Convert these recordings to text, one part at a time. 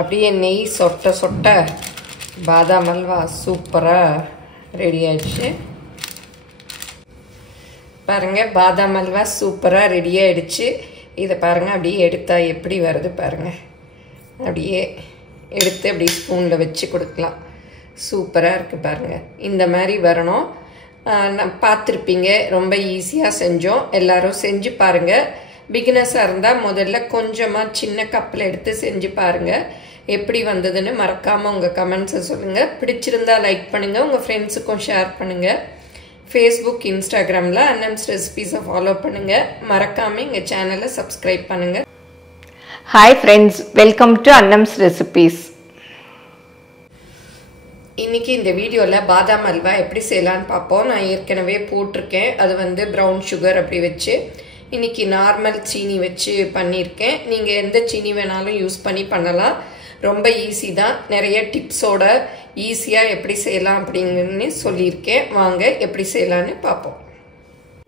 அப்படியே நெய் சொட்ட சொட்ட பாதாம் அல்வா சூப்பராக ரெடி ஆயிடுச்சு. பாருங்கள், பாதாம் அல்வா சூப்பராக ரெடி ஆகிடுச்சு. இதை பாருங்கள், அப்படியே எடுத்தால் எப்படி வருது பாருங்கள். அப்படியே எடுத்து அப்படியே ஸ்பூனில் வச்சு கொடுக்கலாம். சூப்பராக இருக்குது பாருங்கள். இந்த மாதிரி வரணும். நான் பார்த்துருப்பீங்க, ரொம்ப ஈஸியாக செஞ்சோம். எல்லோரும் செஞ்சு பாருங்கள். பிகினர்ஸாக இருந்தால் முதல்ல கொஞ்சமாக சின்ன கப்பில் எடுத்து செஞ்சு பாருங்கள். எப்படி வந்ததுன்னு மறக்காமல் உங்கள் கமெண்ட்ஸை சொல்லுங்கள். பிடிச்சிருந்தா லைக் பண்ணுங்கள், உங்கள் ஃப்ரெண்ட்ஸுக்கும் ஷேர் பண்ணுங்கள். ஃபேஸ்புக், இன்ஸ்டாகிராமில் அன்னம்ஸ் ரெசிபீஸை ஃபாலோ பண்ணுங்கள். மறக்காமல் எங்கள் சேனலை சப்ஸ்கிரைப் பண்ணுங்கள். Hi friends, welcome to Annam's recipes. இன்றைக்கி இந்த வீடியோவில் பாதாம் அல்வா எப்படி செய்யலான்னு பார்ப்போம். நான் ஏற்கனவே போட்டிருக்கேன். அது வந்து ப்ரௌன் சுகர் அப்படி வச்சு, இன்றைக்கி நார்மல் சீனி வச்சு பண்ணியிருக்கேன். நீங்கள் எந்த சீனி வேணாலும் யூஸ் பண்ணி பண்ணலாம். ரொம்ப ஈஸி தான். நிறைய டிப்ஸோட ஈஸியாக எப்படி செய்யலாம் அப்படிங்கன்னு சொல்லியிருக்கேன். வாங்க எப்படி செய்யலான்னு பார்ப்போம்.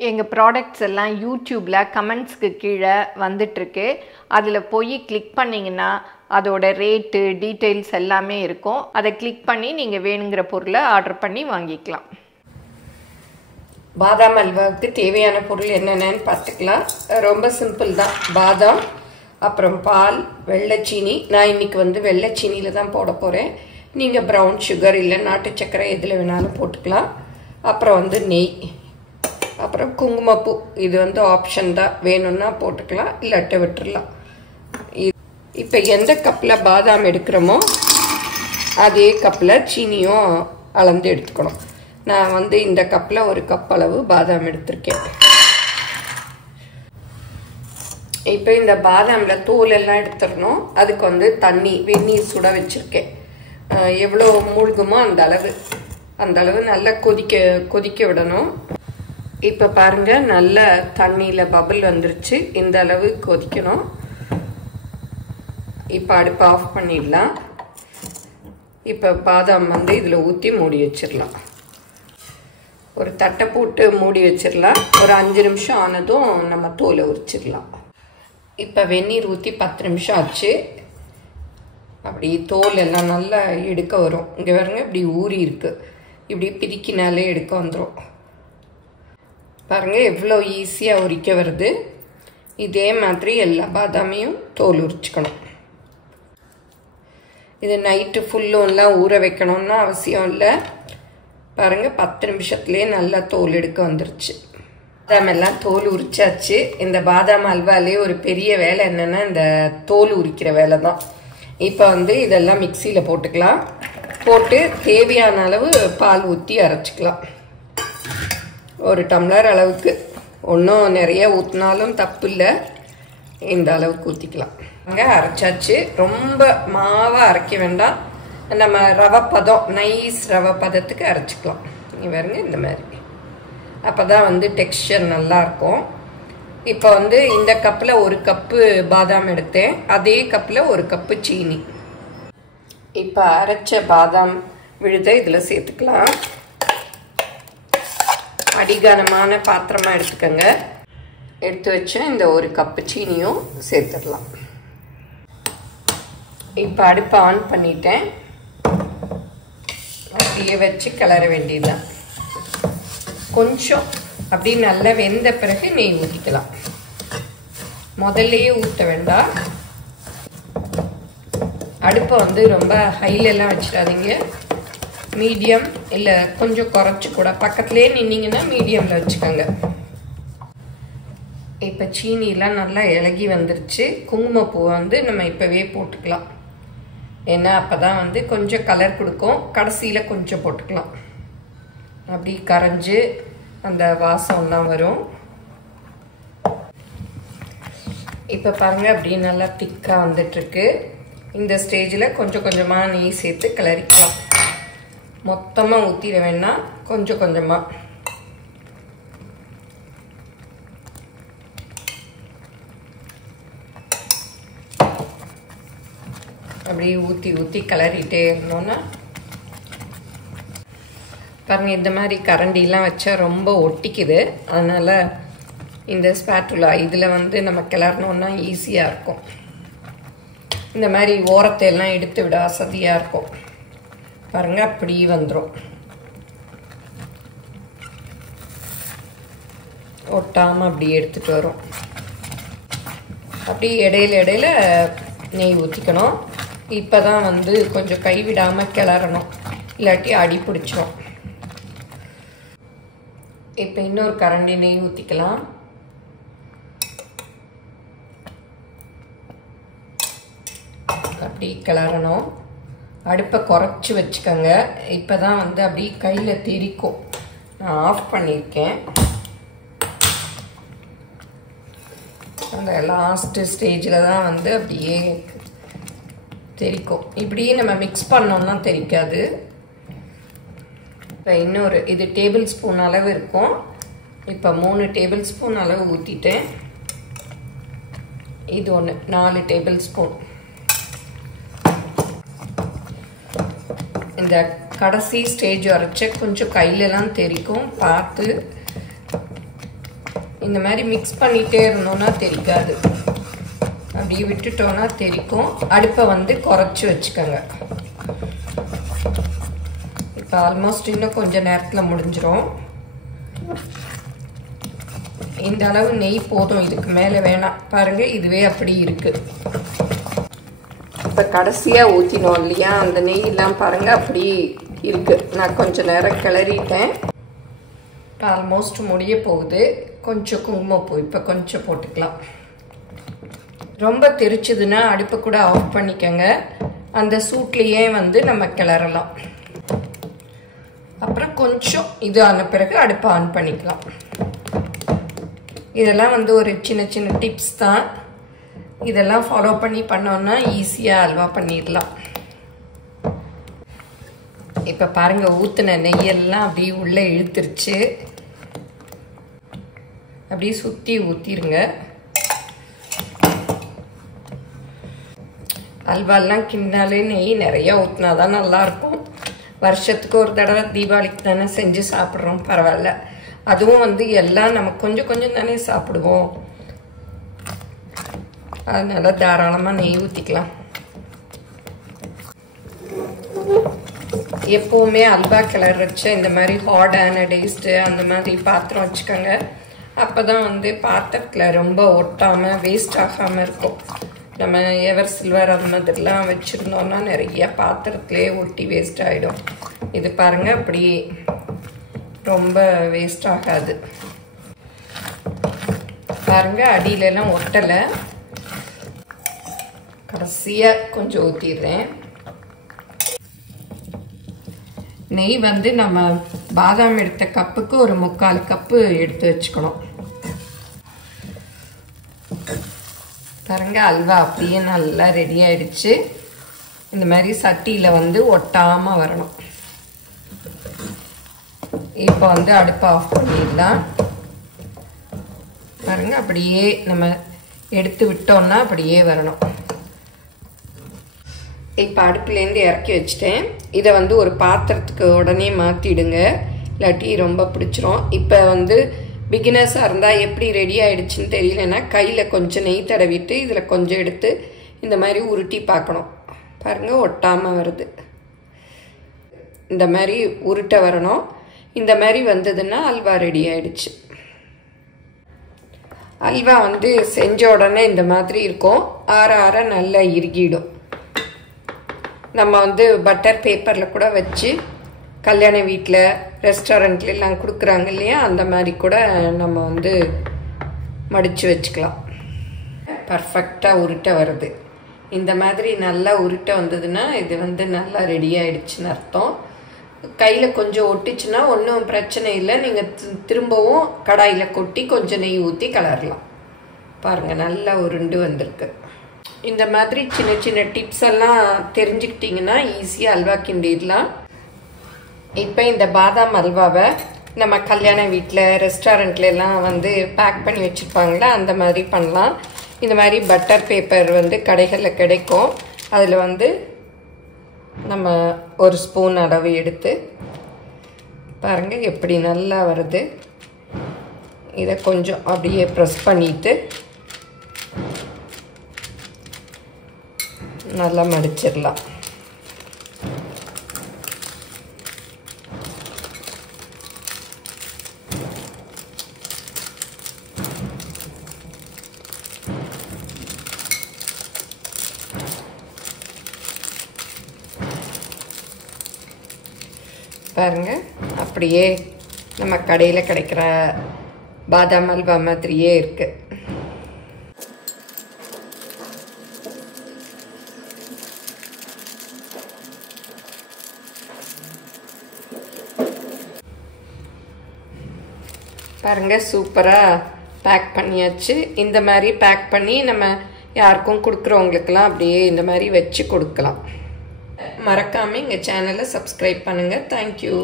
எங்கள் ப்ராடக்ட்ஸ் எல்லாம் யூடியூப்பில் கமெண்ட்ஸ்க்கு கீழே வந்துட்டுருக்கு. அதில் போய் கிளிக் பண்ணிங்கன்னா அதோட ரேட்டு, டீட்டெயில்ஸ் எல்லாமே இருக்கும். அதை கிளிக் பண்ணி நீங்கள் வேணுங்கிற பொருளை ஆர்டர் பண்ணி வாங்கிக்கலாம். பாதாம் அல்வாவுக்கு தேவையான பொருள் என்னென்னு பார்த்துக்கலாம். ரொம்ப சிம்பிள் தான். பாதாம், அப்புறம் பால், வெள்ளைச்சீனி. நான் இன்றைக்கி வந்து வெள்ளைச்சீனியில் தான் போட போகிறேன். நீங்கள் ப்ரௌன் சுகர் இல்லை நாட்டு சர்க்கரை எதில் வேணாலும் போட்டுக்கலாம். அப்புறம் வந்து நெய், அப்புறம் குங்குமப்பூ. இது வந்து ஆப்ஷன் தான், வேணும்னா போட்டுக்கலாம், இல்லாட்ட விட்டுடலாம். இப்போ எந்த கப்பில் பாதாம் எடுக்கிறோமோ அதே கப்பில் சீனியும் அளந்து எடுத்துக்கணும். நான் வந்து இந்த கப்பில் ஒரு கப் அளவு பாதாம் எடுத்திருக்கேன். இப்போ இந்த பாதாமில் தோல் எல்லாம் எடுத்துடணும். அதுக்கு வந்து தண்ணி, வெந்நீர் சுட வச்சுருக்கேன். எவ்வளோ மூழ்குமோ அந்த அளவு நல்லா கொதிக்க விடணும். இப்போ பாருங்கள், நல்ல தண்ணியில் பபிள் வந்துருச்சு. இந்த அளவு கொதிக்கணும். இப்போ அடுப்பை ஆஃப் பண்ணிடலாம். இப்போ பாதாம் வந்து இதில் ஊற்றி மூடி வச்சிடலாம். ஒரு தட்டை போட்டு மூடி வச்சிடலாம். ஒரு 5 நிமிஷம் ஆனதும் நம்ம தோலை உரிச்சிடலாம். இப்போ வெந்நீர் ஊற்றி 10 நிமிஷம் ஆச்சு. அப்படி தோல் எல்லாம் நல்லா எடுக்க வரும். இங்கே பாருங்க, இப்படி ஊறி இருக்குது. இப்படி பிரிக்கினாலே எடுக்க வந்துடும். பாருங்கள் எவ்வளோ ஈஸியாக உரிக்க வருது. இதே மாதிரி எல்லா பாதாமையும் தோல் உரிச்சுக்கணும். இது நைட்டு ஃபுல்லும்லாம் ஊற வைக்கணும்னு அவசியம் இல்லை. பாருங்கள், 10 நிமிஷத்துலேயே நல்லா தோல் எடுக்க வந்துருச்சு. பாதாம் எல்லாம் தோல் உரிச்சாச்சு. இந்த பாதாம் அல்வாலே ஒரு பெரிய வேலை என்னென்னா இந்த தோல் உரிக்கிற வேலை தான். இப்போ வந்து இதெல்லாம் மிக்சியில் போட்டுக்கலாம். போட்டு தேவையான அளவு பால் ஊற்றி அரைச்சிக்கலாம். ஒரு டம்ளர் அளவுக்கு, ஒன்றும் நிறைய ஊற்றினாலும் தப்பு இல்லை. இந்த அளவுக்கு ஊற்றிக்கலாம். அங்கே அரைச்சாச்சு. ரொம்ப மாவாக அரைக்க வேண்டாம். நம்ம ரவை பதம், நைஸ் ரவை பதத்துக்கு அரைச்சிக்கலாம். நீ பாருங்க, இந்த மாதிரி. அப்போ தான் வந்து டெக்ஸ்சர் நல்லாயிருக்கும். இப்போ வந்து இந்த கப்பில் ஒரு கப்பு பாதாம் எடுத்தேன். அதே கப்பில் ஒரு கப்பு சீனி. இப்போ அரைச்ச பாதாம் விழுதை இதில் சேர்த்துக்கலாம். அடிகனமான பாத்திரமாக எடுத்துக்கோங்க. எடுத்து வச்ச இந்த ஒரு கப்பு சீனியும் சேர்த்துடலாம். இப்போ அடுப்பை ஆன் பண்ணிட்டேன். அப்படியே வச்சு கிளற வேண்டியதுதான். கொஞ்சம் அப்படி நல்லா வெந்த பிறகு நெய் ஊற்றிக்கலாம். முதல்லையே ஊற்ற வேண்டாம். அடுப்பை வந்து ரொம்ப ஹைலெல்லாம் வச்சிடாதீங்க. மீடியம் இல்லை கொஞ்சம் குறைச்சி கூட, பக்கத்துலேயே நின்னீங்கன்னா மீடியமில் வச்சுக்கோங்க. இப்போ சீனிலாம் நல்லா இலகி வந்துருச்சு. குங்குமப்பூ வந்து நம்ம இப்போவே போட்டுக்கலாம். ஏன்னா அப்போ தான் வந்து கொஞ்சம் கலர் கொடுக்கும். கடைசியில் கொஞ்சம் போட்டுக்கலாம். அப்படி கரைஞ்சி அந்த வாசம்லாம் வரும். இப்போ பாருங்கள், அப்படியே நல்லா திக்காக வந்துட்டுருக்கு. இந்த ஸ்டேஜில் கொஞ்சம் கொஞ்சமாக நெய் சேர்த்து கிளறிக்கலாம். மொத்தமாக ஊற்றிட வேணாம், கொஞ்சம் கொஞ்சமாக. அப்படியே ஊற்றி கிளறிட்டே இருந்தோன்னா பாருங்கள், இந்த மாதிரி கரண்டிலாம் வச்சா ரொம்ப ஒட்டிக்குது. அதனால் இந்த ஸ்பேட்டுலா இதில் வந்து நம்ம கிளறணுன்னா ஈஸியாக இருக்கும். இந்த மாதிரி ஓரத்தை எல்லாம் எடுத்து விட வசதியாக இருக்கும். பாருங்கள், அப்படி வந்துடும். ஒட்டாமல் அப்படி எடுத்துகிட்டு வரும். அப்படி இடையில இடையில நெய் ஊற்றிக்கணும். இப்போ தான் வந்து கொஞ்சம் கைவிடாமல் கிளறணும், இல்லாட்டி அடி பிடிச்சிடும். இப்போ இன்னொரு கரண்டி நெய் ஊற்றிக்கலாம். அப்படி கிளறணும். அடுப்பை குறைச்சி வச்சுக்கோங்க. இப்போ தான் வந்து அப்படி கையில் திரிக்கும். நான் ஆஃப் பண்ணியிருக்கேன். அந்த லாஸ்ட்டு ஸ்டேஜில் தான் வந்து அப்படியே தெரிக்கும். இப்படியே நம்ம மிக்ஸ் பண்ணோம்னா தெரிக்காது. இப்போ இன்னொரு இது டேபிள் ஸ்பூன் அளவு இருக்கும். இப்போ 3 டேபிள் ஸ்பூன் அளவு ஊற்றிட்டேன். இது ஒன்று 4 டேபிள் ஸ்பூன். இந்த கடைசி ஸ்டேஜ் வரைச்ச கொஞ்சம் கையிலலாம் தெரிக்கும். பார்த்து இந்த மாதிரி மிக்ஸ் பண்ணிகிட்டே இருந்தோன்னா தெரிக்காது. அப்படியே விட்டுட்டோன்னா தெரிக்கும். அடுப்பை வந்து குறைச்சி வச்சுக்கோங்க. இப்போ ஆல்மோஸ்ட் இன்னும் கொஞ்சம் நேரத்தில் முடிஞ்சிடும். இந்த அளவு நெய் போதும், இதுக்கு மேலே வேணாம். பாருங்கள், இதுவே அப்படி இருக்குது. இப்போ கடைசியாக ஊற்றினோம் இல்லையா, அந்த நெய்யெல்லாம் பாருங்கள் அப்படி இருக்குது. நான் கொஞ்சம் நேரம் கிளறிட்டேன். இப்போ ஆல்மோஸ்ட் முடிய போகுது. கொஞ்சம் குங்குமப்பூ இப்போ கொஞ்சம் போட்டுக்கலாம். ரொம்ப தெரிச்சதுன்னா அடுப்பை கூட ஆஃப் பண்ணிக்கோங்க. அந்த சூட்லேயே வந்து நம்ம கிளறலாம். அப்புறம் கொஞ்சம் இது ஆன பிறகு அடுப்பை ஆன் பண்ணிக்கலாம். இதெல்லாம் வந்து ஒரு சின்ன சின்ன டிப்ஸ் தான். இதெல்லாம் ஃபாலோ பண்ணி பண்ணோன்னா ஈஸியாக அல்வா பண்ணிடலாம். இப்போ பாருங்கள், ஊற்றின நெய்யெல்லாம் அப்படியே உள்ளே இழுத்துருச்சு. அப்படியே சுற்றி ஊற்றிருங்க. அல்வாலாம் கிண்டாலே நெய் நிறையா ஊற்றினா தான் நல்லாயிருக்கும். வருஷத்துக்கு ஒரு தடவை தீபாவளிக்கு தானே செஞ்சு சாப்பிட்றோம், பரவாயில்ல. அதுவும் வந்து எல்லாம் நம்ம கொஞ்சம் கொஞ்சம் தானே சாப்பிடுவோம். அதனால தாராளமாக நெய் ஊற்றிக்கலாம். எப்போவுமே அல்வா கிளறச்ச இந்த மாதிரி ஹார்ட் ஆனடைஸ்டு அந்த மாதிரி பாத்திரம் வச்சுக்கோங்க. அப்போ தான் வந்து பாத்திரத்தில் ரொம்ப ஒட்டாமல் வேஸ்ட் ஆகாமல் இருக்கும். நம்ம எவர் சில்வர் அந்த மாதிரிலாம் வச்சுருந்தோம்னா நிறைய பாத்திரத்துலேயே ஒட்டி வேஸ்ட் ஆகிடும். இது பாருங்கள், அப்படி ரொம்ப வேஸ்ட் ஆகாது. பாருங்கள், அடியிலலாம் ஒட்டலை. கடைசியாக கொஞ்சம் ஊற்றிடுறேன். நெய் வந்து நம்ம பாதாம் எடுத்த கப்புக்கு ஒரு 3/4 கப்பு எடுத்து வச்சுக்கணும். பாருங்க, அல்வா அப்படியே நல்லா ரெடி ஆயிடுச்சு. இந்த மாதிரி சட்டியில் வந்து ஒட்டாமல் வரணும். இப்போ வந்து அடுப்பை ஆஃப் பண்ணிடலாம். பாருங்க, அப்படியே நம்ம எடுத்து விட்டோம்னா அப்படியே வரணும். இப்போ அடுப்புலேருந்து இறக்கி வச்சுட்டேன். இதை வந்து ஒரு பாத்திரத்துக்கு உடனே மாற்றிடுங்க, இல்லாட்டி ரொம்ப பிடிச்சிரும். இப்போ வந்து பிகினர்ஸாக இருந்தால் எப்படி ரெடி ஆகிடுச்சின்னு தெரியலன்னா கையில் கொஞ்சம் நெய் தடவிட்டு இதில் கொஞ்சம் எடுத்து இந்த மாதிரி உருட்டி பார்க்கணும். பாருங்கள், ஒட்டாமல் வருது. இந்த மாதிரி உருட்ட வரணும். இந்த மாதிரி வந்ததுன்னா அல்வா ரெடி ஆகிடுச்சு. அல்வா வந்து செஞ்ச உடனே இந்த மாதிரி இருக்கும். ஆற ஆற நல்லா இறுகிடும். நம்ம வந்து பட்டர் பேப்பரில் கூட வச்சு கல்யாண வீட்டில் ரெஸ்டாரண்ட்லாம் கொடுக்குறாங்க இல்லையா, அந்த மாதிரி கூட நம்ம வந்து மடித்து வச்சுக்கலாம். பர்ஃபெக்டாக உருட்ட வருது. இந்த மாதிரி நல்லா உருட்ட வந்ததுன்னா இது வந்து நல்லா ரெடி ஆகிடுச்சின்னு அர்த்தம். கையில் கொஞ்சம் ஒட்டிச்சுன்னா ஒன்றும் பிரச்சனை இல்லை. நீங்கள் திரும்பவும் கடாயில் கொட்டி கொஞ்சம் நெய் ஊற்றி கலரலாம். பாருங்கள், நல்லா உருண்டு வந்திருக்கு. இந்த மாதிரி சின்ன சின்ன டிப்ஸ் எல்லாம் தெரிஞ்சுக்கிட்டிங்கன்னா ஈஸியாக அல்வா கிண்டிடலாம். இப்போ இந்த பாதாம் அல்வாவை நம்ம கல்யாண வீட்டில் ரெஸ்டாரண்ட்லாம் வந்து பேக் பண்ணி வச்சுருப்பாங்களா, அந்த மாதிரி பண்ணலாம். இந்த மாதிரி பட்டர் பேப்பர் வந்து கடைகளில் கிடைக்கும். அதில் வந்து நம்ம ஒரு ஸ்பூன் அளவு எடுத்து பாருங்கள் எப்படி நல்லா வருது. இதை கொஞ்சம் அப்படியே ப்ரெஸ் பண்ணிட்டு நல்லா மடிச்சிடலாம். பாருங்க, அப்படியே நம்ம கடையில் கிடைக்கிற பாதாம் அல்வா மாதிரியே இருக்கு. பாருங்க, சூப்பராக பேக் பண்ணியாச்சு. இந்த மாதிரி பேக் பண்ணி நம்ம யாருக்கும் கொடுக்குறவங்களுக்கெல்லாம் அப்படியே இந்த மாதிரி வச்சு கொடுக்கலாம். மறக்காமல் எங்கள் சேனலை சப்ஸ்கிரைப் பண்ணுங்கள். தேங்க்யூ.